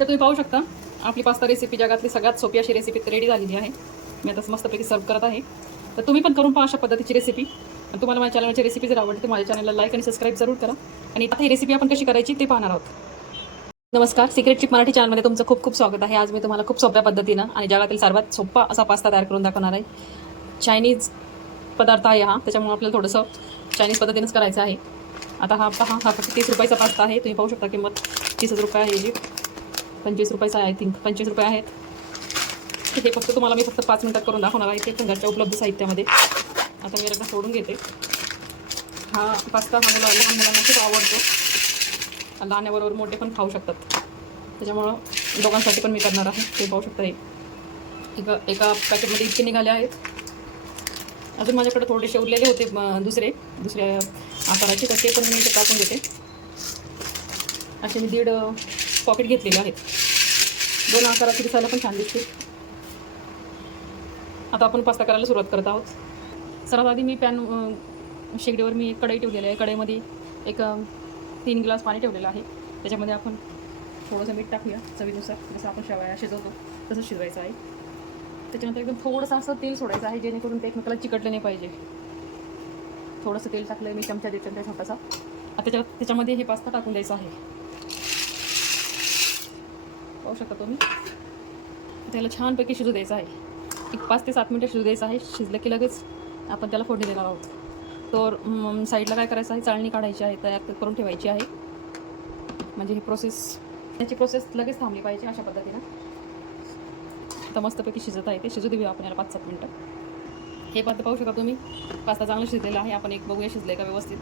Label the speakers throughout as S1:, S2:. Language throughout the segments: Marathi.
S1: तर तुम्ही पाहू शकता आपली पास्ता रेसिपी जगातली सगळ्यात सोपी अशी रेसिपी रेडी झालेली आहे. मी आता मस्तपैकी सर्व करत आहे. तर तुम्ही पण करून पहा अशा पद्धतीची रेसिपी आणि तुम्हाला माझ्या चॅनलची रेसिपी जर आवडते तर माझ्या चॅनलला लाईक आणि सबस्क्राईब जरूर करा. आणि आता ही रेसिपी आपण कशी करायची ते पाहणार आहोत. नमस्कार सिक्रेट चिप मराठी चॅनलमध्ये तुमचं खूप खूप स्वागत आहे. आज मी तुम्हाला खूप सोप्या पद्धतीनं आणि जगातील सर्वात सोपा असा पास्ता तयार करून दाखवणार आहे. चायनीज पदार्थ आहे हा. त्याच्यामुळे आपल्याला थोडंसं चायनीज पद्धतीनंच करायचं आहे. आता हा पहा हा फक्त तीस रुपयाचा पास्ता आहे. तुम्ही पाहू शकता किंमत तीसच रुपये आहे. जी पंचवीस रुपयाचा आहे आय थिंक पंचवीस रुपये आहेत. हे फक्त तुम्हाला मी फक्त पाच मिनटात करून दाखवणार आहे ते पण घरच्या उपलब्ध साहित्यामध्ये. आता मी एकदा सोडून घेते. हा पास्ता हा मुला लहान मुलांना खूप आवडतो. लहान्याबरोबर मोठे पण खाऊ शकतात. त्याच्यामुळं दोघांसाठी पण मी करणार आहे. ते पाहू शकता हे. एका एका पॅकेटमध्ये इतके निघाले आहेत. अजून माझ्याकडे थोडेसे उरलेले होते दुसरे. दुसऱ्या आकाराचे तर ते पण मी ते टाकून देते. असे मी दीड पॉकेट घेतलेले आहेत. दोन आकाराचे दिसायला पण छान दिसते आता आपण पास्ता करायला सुरुवात करत आहोत. सर्वात आधी मी पॅन शेगडीवर मी एक कढई ठेवलेली आहे. कढईमध्ये एक तीन ग्लास पाणी ठेवलेलं आहे. त्याच्यामध्ये आपण थोडंसं मीठ टाकूया चवीनुसार. जसं आपण शेवया शिजवतो तसं शिजवायचं आहे. त्याच्यानंतर एकदम थोडंसं असं तेल सोडायचं आहे जेणेकरून ते एकमेकाला चिकटलं नाही पाहिजे. थोडंसं तेल टाकलं मी चमचा देते त्या छोटासा. आता त्याच्या त्याच्यामध्ये हे पास्ता टाकून द्यायचा आहे. पाहू शकता तुम्ही. त्याला छानपैकी शिजू द्यायचं आहे. एक पाच ते सात मिनटं शिजू द्यायचं आहे. शिजलं की लगेच आपण त्याला फोडणी देणार आहोत. तर साईडला काय करायचं आहे? चाळणी काढायची आहे तयार करून ठेवायची आहे. म्हणजे ही प्रोसेस त्याची प्रोसेस लगेच थांबली पाहिजे अशा पद्धतीनं. आता मस्तपैकी शिजत आहे ते. शिजू देऊया आपण याला पाच सात मिनटं. हे पात्र पाहू शकता तुम्ही. पास्ता चांगला शिजलेला आहे. आपण एक बघूया शिजले का व्यवस्थित.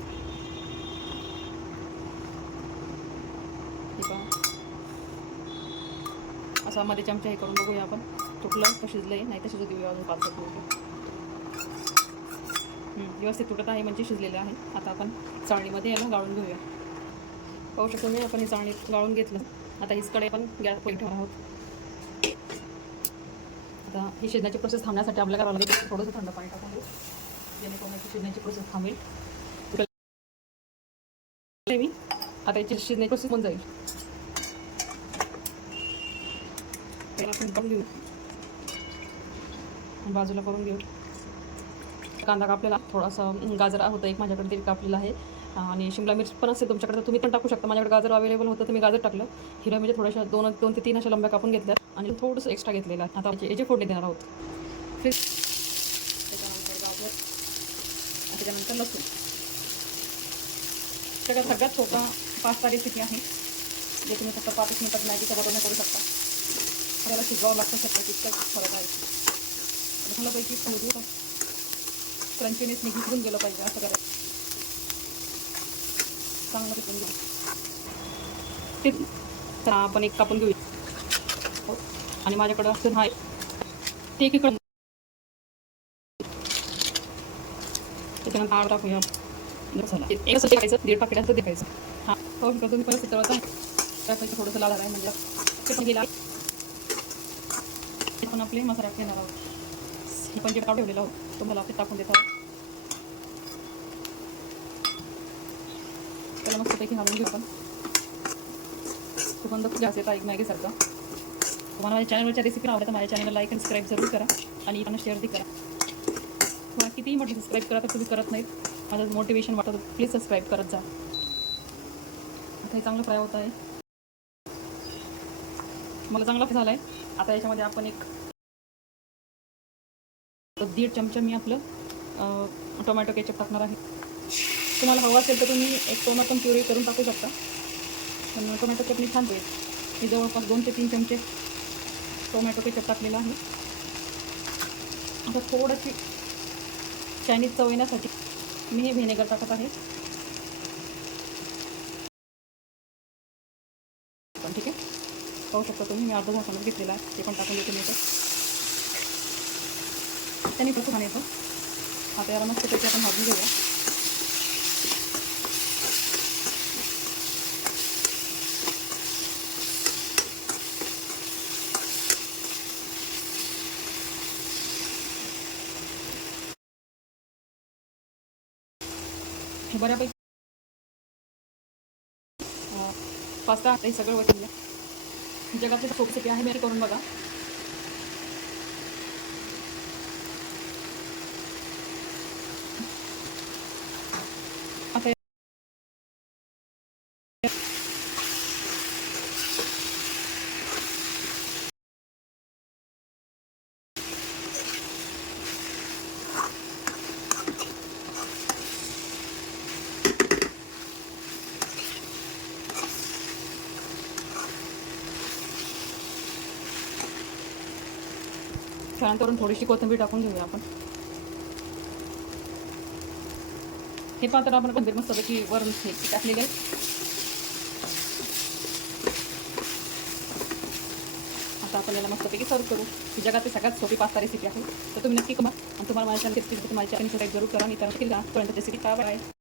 S1: ठीक आहे असा मध्ये चमचा हे करून बघूया आपण. तुटलं तर शिजलंय नाही तर शिजू देऊया अजून पाच सात मिनिटं. व्यवस्थित तुटत आहे म्हणजे शिजलेलं आहे. आता आपण चाळणीमध्ये याला गाळून घेऊया. पाहू शकतो मी आपण हे चाळणी गाळून घेतलं. आता हिचकडे आपण गॅस पोळी ठेवणार आहोत. आता ही शिजण्याची प्रोसेस थांबण्यासाठी आपल्याला करावं लागेल. थोडंसं थंड पाणी टाकून जेणेकरून शिजण्याची प्रोसेस थांबेल. मी आता याची शिजण्याची प्रोसेस होऊन जाईल. त्याला घेऊ बाजूला करून घेऊ. कांदा कापलेला थोडासा गाजर होतं एक माझ्याकडे तरी कापलेला आहे. आणि शिमला मिर्च पण असेल तुमच्याकडे तर तुम्ही पण टाकू शकता. माझ्याकडे गाजर अवेलेबल होतं तर मी गाजर टाकलं. हिरव्या म्हणजे थोड्याशा दोन दोन ते तीन अशा लंब्या कापून घेतल्या. आणि थोडंसं एक्स्ट्रा घेतलेलं आहे. आता याचे फोडणी देणार आहोत. फिर त्याच्यानंतर गाजर. त्याच्यानंतर लसूण. सगळ्यात सगळ्यात सोपा पास्ता रेसिपी आहे. जे तुम्ही फक्त पाच मिनिटात मॅगीच्या बरोबर करू शकता. त्याला शिजवावं लागतं सगळं तितकं फरक आहे. चांगल्यापैकी समजू का क्रंचीनेस निघून गेलं पाहिजे असं करायचं. चांगलं पिकून घेऊ ते तर आपण एक कापून घेऊ हो. आणि माझ्याकडं असं हा ते एकीकडं. त्याच्यानंतर आड टाकूया. म्हणजे बरं एक असं टाकायचं दीड पाकिट देखायचं टाकायचं. हां. हो, तुम्ही परत तळत टाकायचं थोडंसं लाल आहे म्हणजे गेला पण आपले मसाला घेणार आहोत. हे पण जे काढून ठेवलेलं आहोत तुम्हाला आपण टाकून देत आहोत. त्याला मस्तपैकी घालून घेऊ आपण. सुगंध खूप जास्त येतात एक मॅगीसारखा. तुम्हाला माझ्या चॅनलवरच्या रेसिपी आवडतं माझ्या चॅनलला लाईक आणि सबस्क्राईब जरूर करा आणि इथं शेअर करा. तुम्हाला कितीही म्हटलं सबस्क्राईब करा तर तुम्ही करत नाहीत. माझं मोटिवेशन वाटतं प्लीज सबस्क्राईब करत जा. आता हे चांगलं फ्राय होत आहे. मला चांगला झाला आहे आता याच्यामध्ये आपण एक दीड चमचा मी आपलं टोमॅटो केचप टाकणार आहे. तुम्हाला हवं असेल तर तुम्ही एक टोमॅटो प्युरी करून टाकू शकता. पण टोमॅटो चटणी छान होईल मी जवळपास दोन ते तीन चमचे टोमॅटो केचप टाकलेला आहे. आता थोडंशी चायनीज चव येण्यासाठी मी हे व्हिनेगर टाकत आहे. पण ठीक आहे. पाहू शकता तुम्ही. मी अर्धा झाकणच घेतलेला आहे. ते पण टाकून देते मी तर त्यांनी कसं खाणे येतं आता याला मस्त त्याची आपण भाजून घेऊया. बऱ्यापैकी अं, पास्ता आता हे सगळं वाटलं जगाचे जगातली आहे मी करून बघा आता त्यानंतर थोडीशी कोथिंबीर टाकून घेऊया आपण. हे पात्र आपण कोथिंबीर मस्तपैकी वरून हे टाकलेले आहे. आता आपण याला मस्तपैकी सर्व करू. ही जगातली सगळ्यात सोपी पास्ता रेसिपी आहे. तर तुम्ही नक्की कमा आणि तुम्हाला माझ्या चॅनल माझ्या चॅनल सबस्क्राईब जरूर करा. आणि त्यानंतर रेसिपी काय आहे